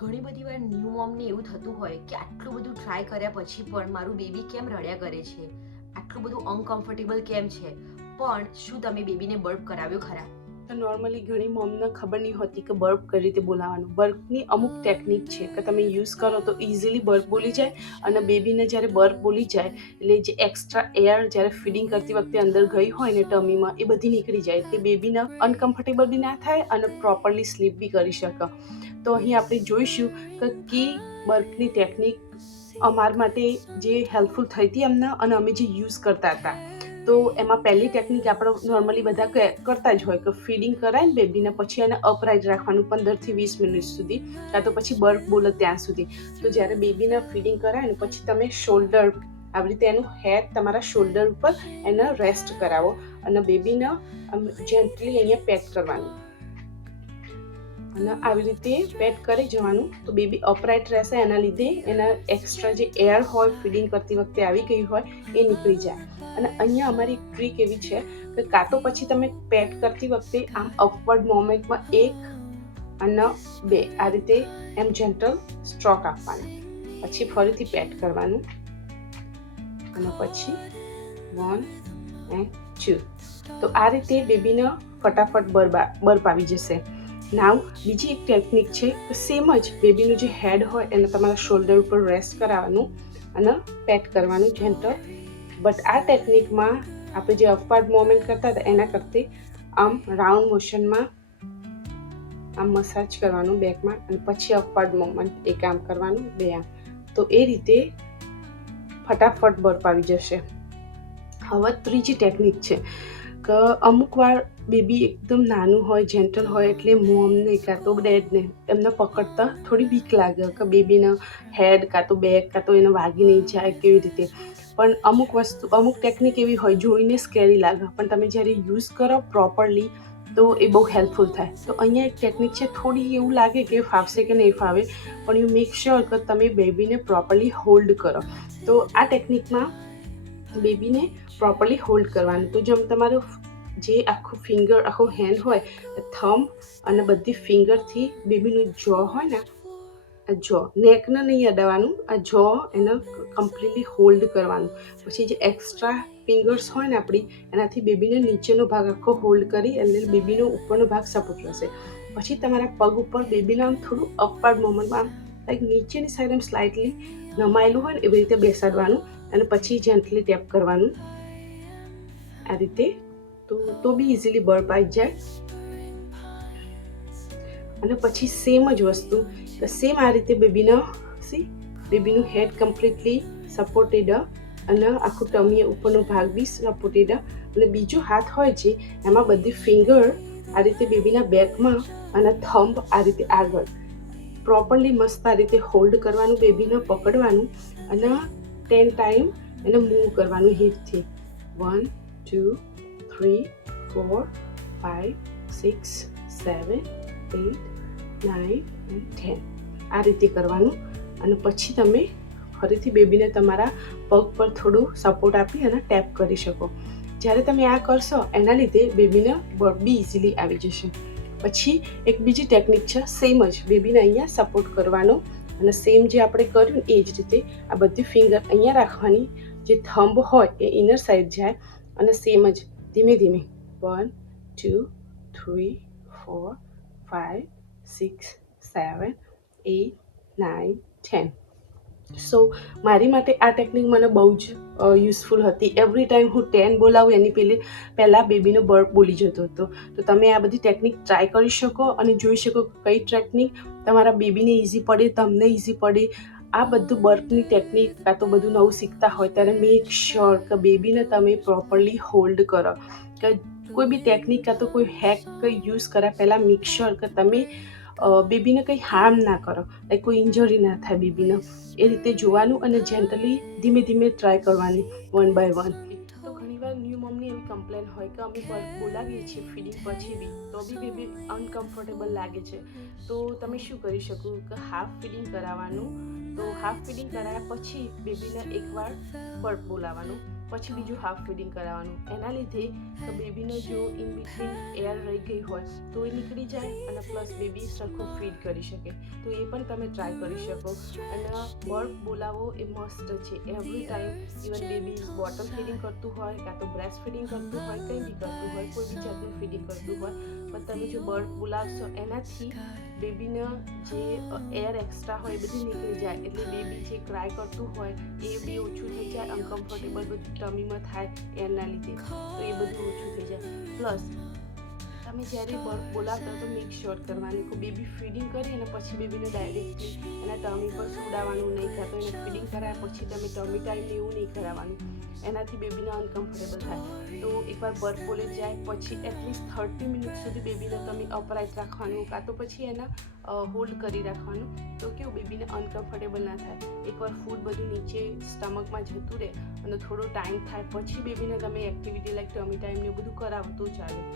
ઘણી બધી વાર ન્યૂ મોમને એવું થતું હોય કે આટલું બધું ટ્રાય કર્યા પછી પણ મારું બેબી કેમ રડ્યા કરે છે, આટલું બધું અનકમ્ફર્ટેબલ કેમ છે, પણ શું તમે બેબીને બર્પ કરાવ્યો ખરા? તો નોર્મલી ઘણી મોમને ખબર નહીં હોતી કે બર્પ કઈ રીતે બોલાવવાનું. બર્પની અમુક ટેકનિક છે કે તમે યુઝ કરો તો ઇઝીલી બર્પ બોલી જાય, અને બેબીને જ્યારે બર્પ બોલી જાય એટલે જે એક્સ્ટ્રા એર જ્યારે ફીડિંગ કરતી વખતે અંદર ગઈ હોય ને ટમીમાં એ બધી નીકળી જાય, એટલે બેબીને અનકમ્ફર્ટેબલ બી ના થાય અને પ્રોપરલી સ્લીપ બી કરી શકે. તો અહીં આપણે જોઈશું કે કી બર્પની ટેકનિક અમાર માટે જે હેલ્પફુલ થઈ હતી અમને અને અમે જે યુઝ કરતા હતા. તો એમાં પહેલી ટેકનિક આપણે નોર્મલી બધા કરતા જ હોય કે ફીડિંગ કરાય ને બેબીને પછી એને અપરાઇટ રાખવાનું 15 થી 20 મિનિટ સુધી, કાં તો પછી બર્પ બોલે ત્યાં સુધી. તો જ્યારે બેબીને ફીડિંગ કરાય ને પછી તમે શોલ્ડર આવી રીતે એનું હેડ તમારા શોલ્ડર ઉપર એને રેસ્ટ કરાવો અને બેબીને જેન્ટલી અહીંયા પેટ કરવાનું અને આવી રીતે પેટ કરી જવાનું. તો બેબી અપરાઇટ રહેશે, એના લીધે એના એક્સ્ટ્રા જે એર હોય ફીડિંગ કરતી વખતે આવી ગઈ હોય એ નીકળી જાય. અને અહીંયા અમારી ટ્રીક એવી છે કે કાં તો પછી તમે પેટ કરતી વખતે આમ અપવર્ડ મોમેન્ટમાં 1 અને 2 આ રીતે એમ જેન્ટલ સ્ટ્રોક આપવાનું, પછી ફરીથી પેટ કરવાનું અને પછી 1 and 2. તો આ રીતે બેબીને ફટાફટ બર્પ આવી જશે. નાવ બીજી એક ટેકનિક છે, સેમ જ બેબીનું જે હેડ હોય એને તમારા શોલ્ડર ઉપર રેસ્ટ કરાવવાનું અને પેટ કરવાનું જેન્ટલ. બટ આ ટેકનિકમાં આપણે જે અપવર્ડ મોમેન્ટ કરતા હતા એના કરતે આમ રાઉન્ડ મોશનમાં આમ મસાજ કરવાનું બેકમાં અને પછી અપવર્ડ મોમેન્ટ એક આમ કરવાનું, 2 આમ. તો એ રીતે ફટાફટ બર્પ આવી જશે. હવે ત્રીજી ટેકનિક છે કે અમુક વાર બેબી એકદમ નાનું હોય, જેન્ટલ હોય, એટલે મોમને કાં તો ડેડને એમને પકડતા થોડી બીક લાગે કે બેબીના હેડ કાં તો બેક કાં તો એને વાગી નહીં જાય કેવી રીતે. પણ અમુક ટેકનિક એવી હોય જોઈને સ્કેરી લાગે, પણ તમે જ્યારે યુઝ કરો પ્રોપરલી તો એ બહુ હેલ્પફુલ થાય. તો અહીંયા એક ટેકનિક છે, થોડી એવું લાગે કે ફાવશે કે નહીં ફાવે, પણ યુ મેક શ્યોર કે તમે બેબીને પ્રોપરલી હોલ્ડ કરો. તો આ ટેકનિકમાં બેબીને પ્રોપરલી હોલ્ડ કરવાનું. તો જેમ તમારું જે આખું ફિંગર આખું હેન્ડ હોય, થંબ અને બધી ફિંગરથી બેબીનું જો હોય ને, આ જો નેકને નહીં અડાવવાનું, આ જો એને કમ્પ્લીટલી હોલ્ડ કરવાનું. પછી જે એક્સ્ટ્રા ફિંગર્સ હોય ને આપણી, એનાથી બેબીનો નીચેનો ભાગ આખો હોલ્ડ કરી એટલે બેબીનો ઉપરનો ભાગ સપોર્ટ રહેશે. પછી તમારા પગ ઉપર બેબીને આમ થોડું અપવર્ડ મોમેન્ટમાં આમ લાઈક નીચેની સાઈડ આમ સ્લાઇટલી નમાયેલું હોય ને એવી રીતે બેસાડવાનું અને પછી જેન્ટલી ટેપ કરવાનું આ રીતે. તો બી ઇઝીલી બર્પ આવી જાય. અને પછી સેમ જ વસ્તુ સેમ આ રીતે બેબીનું હેડ કમ્પ્લીટલી સપોર્ટેડ અને આખું ટમી ઉપરનો ભાગ બી સપોર્ટેડ, અને બીજો હાથ હોય છે એમાં બધી ફિંગર આ રીતે બેબીના બેકમાં અને થંબ આ રીતે આગળ પ્રોપરલી મસ્ત આ રીતે હોલ્ડ કરવાનું, બેબીને પકડવાનું અને 10 ટાઈમ એને મૂવ કરવાનું હિપથી. 1 2 3 4 5 6 7 8 9 and 10 આ રીતે કરવાનું. અને પછી તમે ફરીથી બેબીને તમારા પગ પર થોડું સપોર્ટ આપી અને ટેપ કરી શકો. જ્યારે તમે આ કરશો એના લીધે બેબીને બર્પ બી ઇઝીલી આવી જશે. પછી એક બીજી ટેકનિક છે, સેમ જ બેબીને અહીંયા સપોર્ટ કરવાનો અને સેમ જે આપણે કર્યું એ જ રીતે આ બધી ફિંગર અહીંયા રાખવાની, જે થંબ હોય એ ઇનર સાઈડ જાય અને સેમ જ ધીમે ધીમે 1 2 3 4 5 6 7 8 9 10. સો મારી માટે આ ટેકનિક મને બહુ જ યુઝફુલ હતી. એવરી ટાઈમ હું 10 બોલાવું એની પહેલાં બેબીનો બર્પ બોલી જતો હતો. તો તમે આ બધી ટેકનિક ટ્રાય કરી શકો અને જોઈ શકો કઈ ટેકનિક તમારા બેબીને ઇઝી પડે, તમને ઇઝી પડે. આ બધું બર્પની ટેકનિક કાં તો બધું નવું શીખતા હોય ત્યારે મેક શ્યોર કે બેબીને તમે પ્રોપરલી હોલ્ડ કરો. કે કોઈ બી ટેકનિક કાં તો કોઈ હેક કંઈ યુઝ કર્યા પહેલાં મેક શ્યોર કે તમે બેબીને કંઈ હાર્મ ના કરો, લાઈક કોઈ ઇન્જરી ના થાય બેબીને, એ રીતે જોવાનું અને જેન્ટલી ધીમે ધીમે ટ્રાય કરવાની 1 by 1. તો ઘણીવાર ન્યૂ મમ્મી એવી કમ્પ્લેન હોય કે અમે બર્પ બોલાવીએ છીએ ફીડિંગ પછી બી તો બી બેબી અનકમ્ફર્ટેબલ લાગે છે. તો તમે શું કરી શકો કે હાફ ફીડિંગ કરાવવાનું. તો હાફ ફીડિંગ કરાવ્યા પછી બેબીને એકવાર બર્પ બોલાવવાનું પછી બીજું હાફ ફીડિંગ કરાવવાનું. એના લીધે બેબીને જો ઇન બિટવીન એર રહી ગઈ હોય તો એ નીકળી જાય અને પ્લસ બેબી સરખું ફીડ કરી શકે. તો એ પણ તમે ટ્રાય કરી શકો. અને બર્પ બોલાવો એ મસ્ટ છે every time. Even baby bottle feeding કરતું હોય કાં તો બ્રેસ્ટ ફીડિંગ કરતું હોય, કંઈ બી કરતું હોય, કોઈ બી જાતનું ફીડિંગ કરતું હોય, પણ તમે જો બર્પ બોલાવશો એનાથી બેબીને જે એર એક્સ્ટ્રા હોય એ બધી નીકળી જાય. એટલે બેબી જે ક્રાય કરતું હોય એ બી ઓછું થઈ જાય. અનકમ્ફર્ટેબલ બધું ટમીમાં થાય એના લીધે, તો એ બધું ઓછું થઈ જાય. પ્લસ તમે જ્યારે બર્પ બોલાવતા તો મેક શ્યોર કરવાની કે બેબી ફીડિંગ કરી અને પછી બેબીને ડાયરેક્ટલી એના ટમી પર સુડાવવાનું નહીં. કાં તો એને ફીડિંગ કરાયા પછી તમે ટમી ટાઈમ એવું નહીં કરાવવાનું. એનાથી બેબીને અનકમ્ફર્ટેબલ થાય. તો એકવાર બર્પ બોલી જાય પછી એટલીસ્ટ 30 મિનિટ સુધી બેબીને તમે અપરાઇટ રાખવાનું, કાં તો પછી એને હોલ્ડ કરી રાખવાનું. તો કેવું બેબીને અનકમ્ફર્ટેબલ ના થાય. એકવાર ફૂડ બધું નીચે સ્ટમકમાં જતું રહે અને થોડો ટાઈમ થાય પછી બેબીને તમે એક્ટિવિટી લાઈક ટમી ટાઈમ ને બધું કરાવો તો ચાલે.